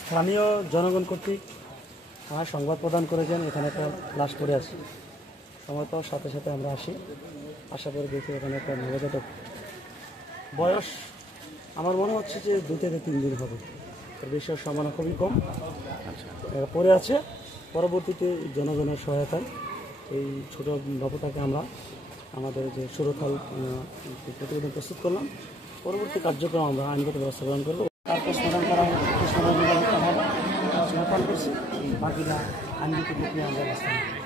স্থানীয় জনগণ কর্তৃক সংবাদ প্রদান করেছেন এখানে একটা লাশ পড়ে আছে। সময় পাওয়ার সাথে সাথে আমরা আসি, আশা করে দেখি এখানে একটা নবজাতক, বয়স আমার মনে হচ্ছে যে 2 থেকে 3 দিন হবে, এর বেশি সম্ভাবনা খুবই কম। পড়ে আছে। পরবর্তীতে জনগণের সহায়তায় এই ছোট বাবুটাকে আমরা আমাদের যে সুরতাল প্রতিবেদন প্রস্তুত করলাম। পরবর্তী কার্যক্রম আমরা আইনগত ব্যবস্থা গ্রহণ করবো। তারপর স্মরণ করা হবে করছি, বাকিটা আইনগত প্রক্রিয়া আমরা ব্যবস্থা নেব।